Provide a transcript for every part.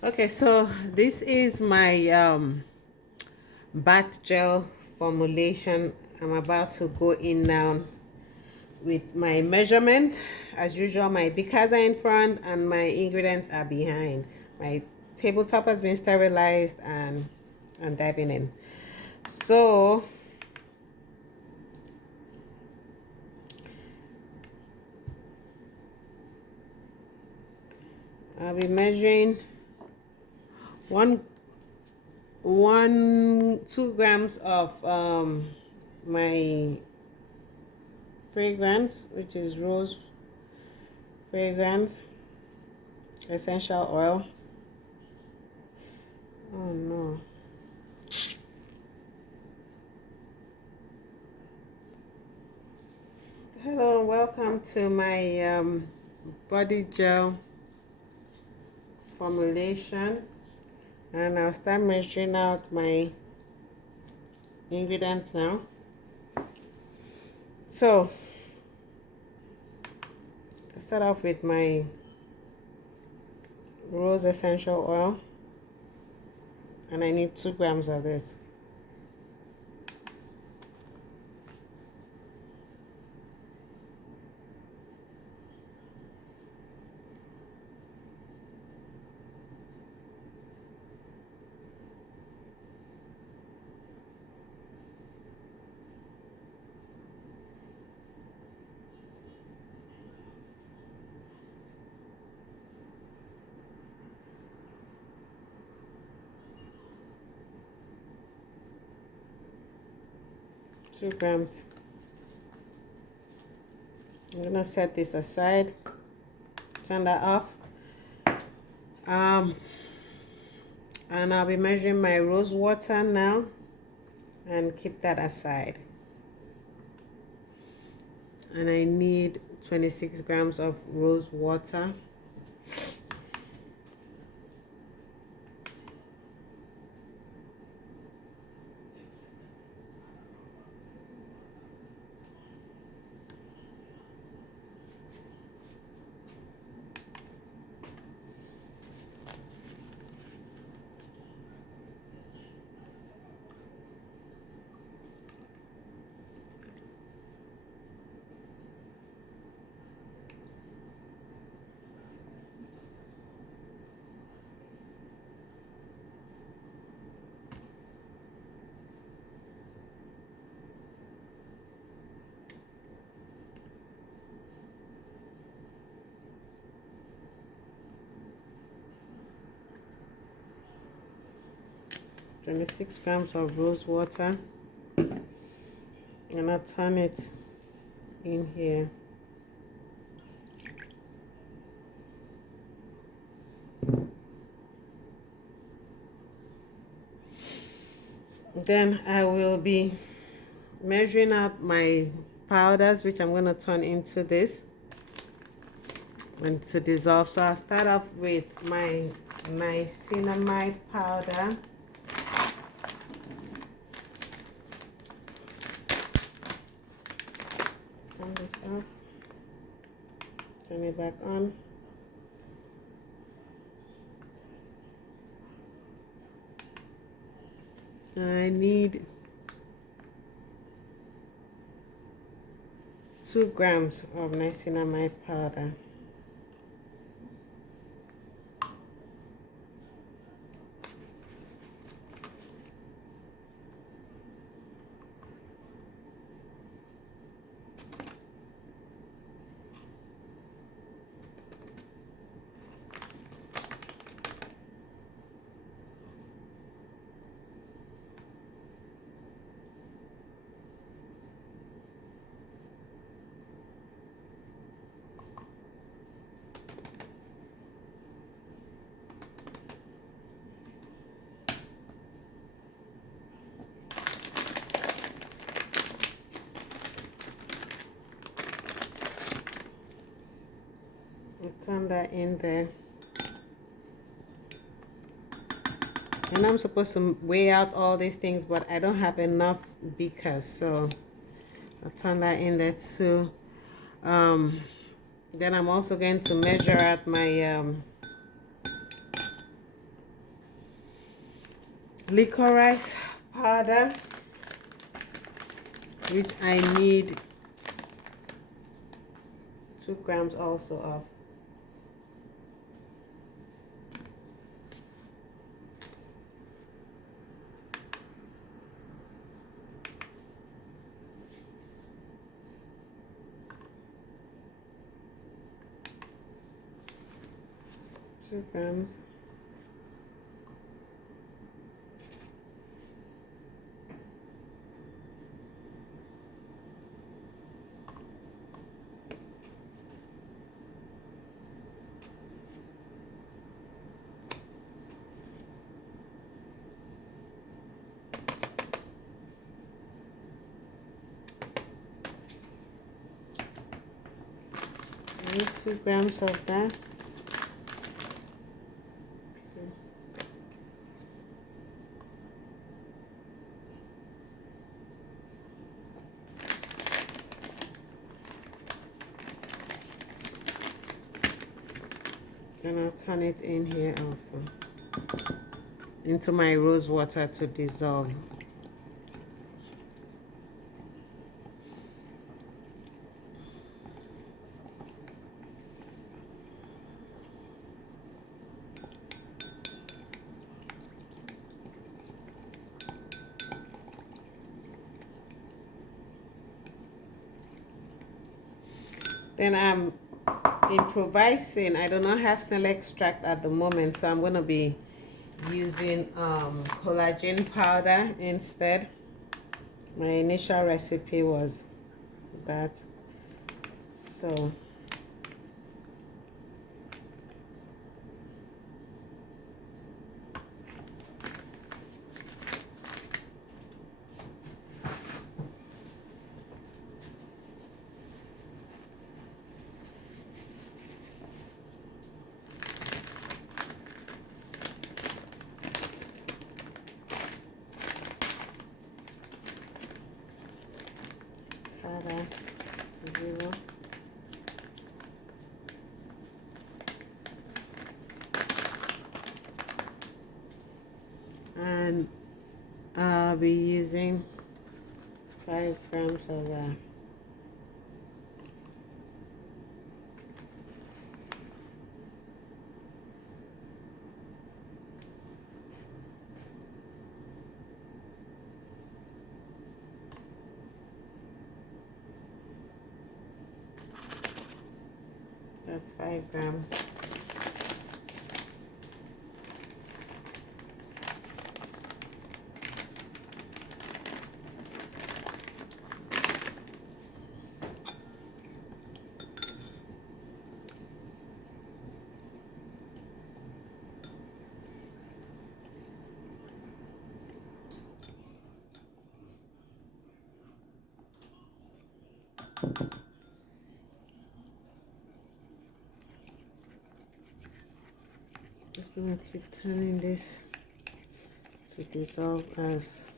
Okay, so this is my bath gel formulation. I'm about to go in now with my measurement. As usual, my beakers are in front and my ingredients are behind. My tabletop has been sterilized and I'm diving in. So I'll be measuring one 2 grams of my fragrance, which is rose fragrance essential oil. Oh no. Hello, welcome to my body gel formulation, and I'll start measuring out my ingredients now. So I start off with my rose essential oil, and I need 2 grams of this. Two grams. I'm gonna set this aside, turn that off. Um, and I'll be measuring my rose water now and keep that aside. And I need 26 grams of rose water. Twenty-six grams of rose water, and I turn it in here. Then I will be measuring out my powders, which I'm going to turn into this and to dissolve. So I'll start off with my niacinamide powder. Turn this off, turn it back on. And I need 2 grams of niacinamide powder. Turn that in there. And I'm supposed to weigh out all these things, but I don't have enough beakers, so I'll turn that in there too. Then I'm also going to measure out my licorice powder, which I need 2 grams also of. Two grams. I need 2 grams of that. And I'll turn it in here also into my rose water to dissolve. Then I'm improvising. I do not have snail extract at the moment, so I'm going to be using collagen powder instead. My initial recipe was that, so powder to 0. And I'll be using 5 grams of that. That's 5 grams. Just gonna keep turning this to dissolve as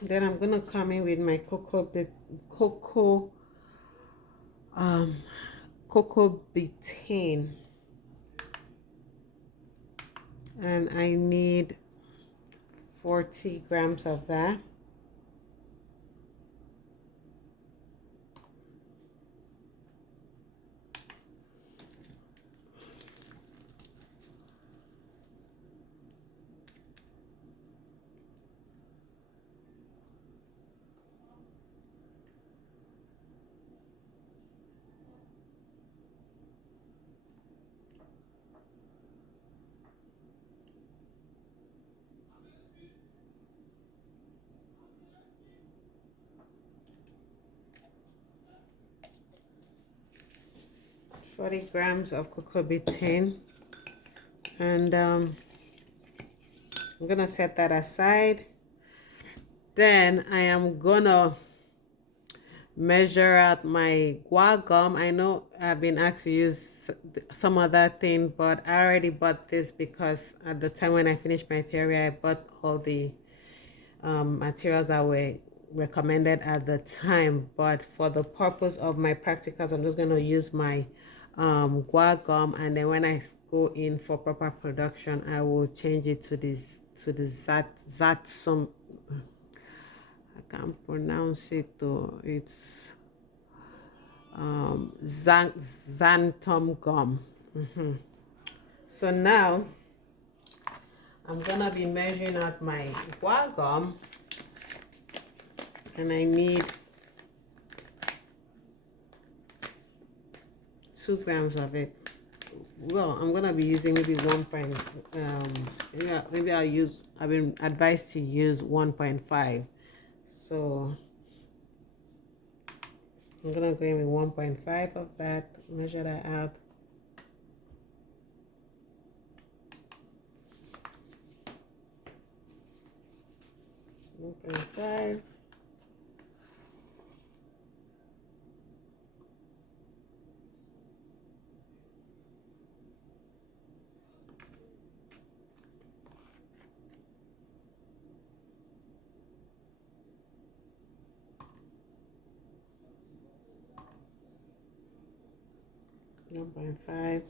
then I'm gonna come in with my cocoa betaine, and I need 40 grams of that. 40 grams of cocoa betaine, and I'm gonna set that aside. Then I am gonna measure out my guar gum. I know I've been asked to use some other thing, but I already bought this because at the time when I finished my theory, I bought all the materials that were recommended at the time. But for the purpose of my practicals, I'm just going to use my guar gum, and then when I go in for proper production, I will change it to this zat some. I can't pronounce it though. It's xanthan gum. So now I'm gonna be measuring out my guar gum, and I need 2 grams of it. Well, I'm gonna be using maybe 1 point. Maybe I'll use. I've been advised to use 1.5. So I'm gonna go in with 1.5 of that. Measure that out. One point five. One point five.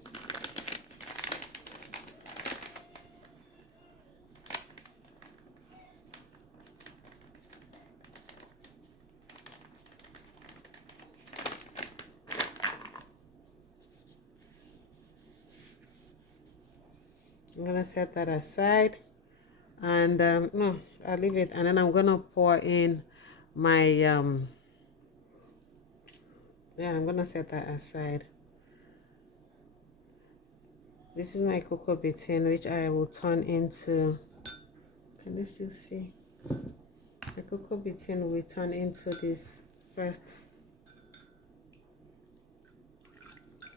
I'm gonna set that aside, and no, I'll leave it, and then I'm gonna pour in my yeah, I'm gonna set that aside. This is my cocoa betaine, which I will turn into, can you still see? The cocoa betaine will turn into this first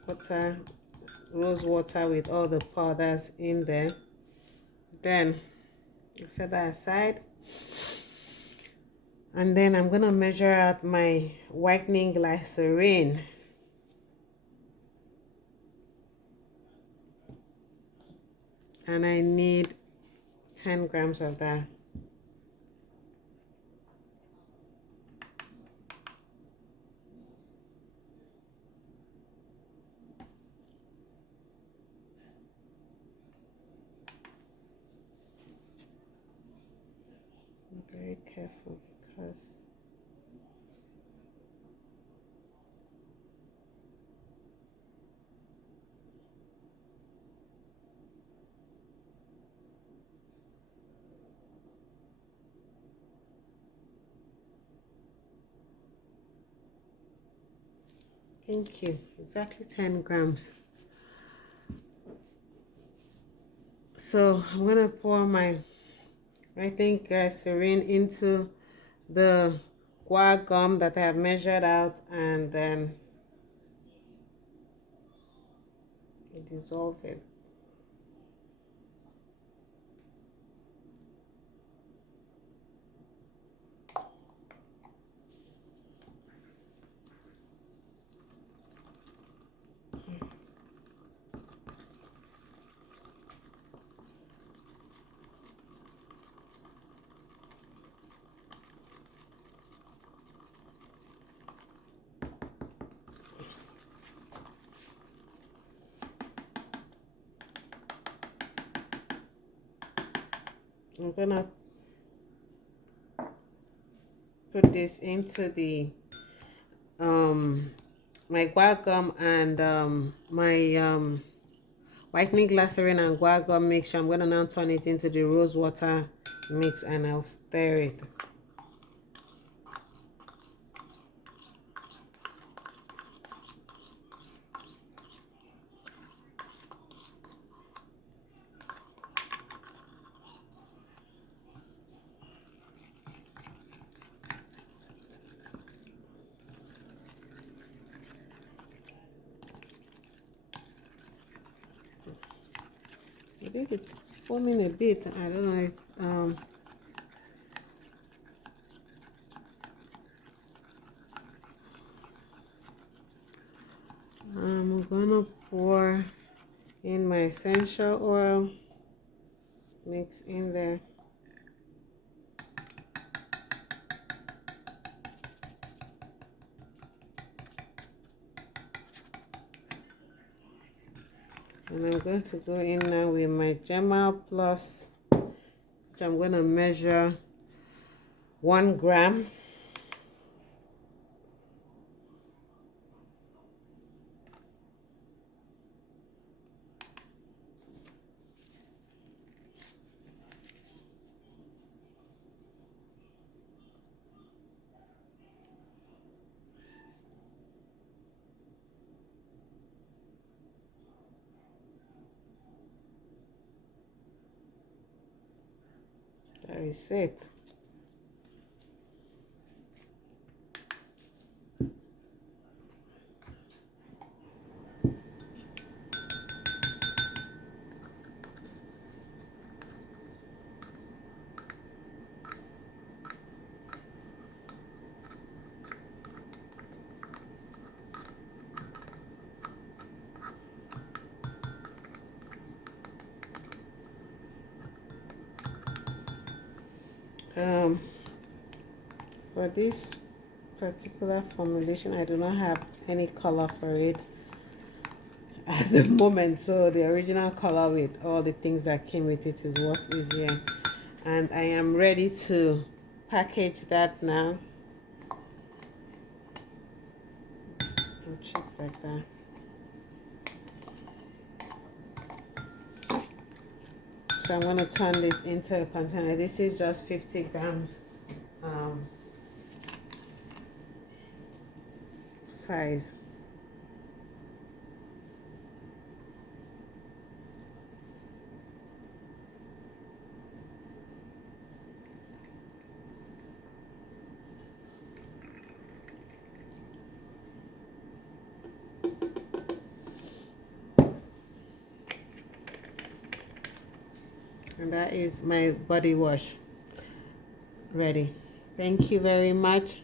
water, rose water with all the powders in there. Then I'll set that aside, and then I'm gonna measure out my whitening glycerin. And I need 10 grams of that. I'm very careful because thank you. Exactly 10 grams. So I'm gonna pour my whitening glycerin into the guar gum that I have measured out, and then dissolve it. I'm gonna put this into the my guar gum and my whitening glycerin and guar gum mixture. I'm gonna now turn it into the rose water mix, and I'll stir it. think it's foaming a bit. I don't know if I'm gonna pour in my essential oil, mix in there. And I'm going to go in now with my Gemal Plus, which I'm going to measure 1 gram. That is it. For this particular formulation, I do not have any color for it at the moment, so the original color with all the things that came with it is what is here, and I am ready to package that now. I'll check like that. So I'm going to turn this into a container. This is just 50 grams size. And that is my body wash ready. Thank you very much.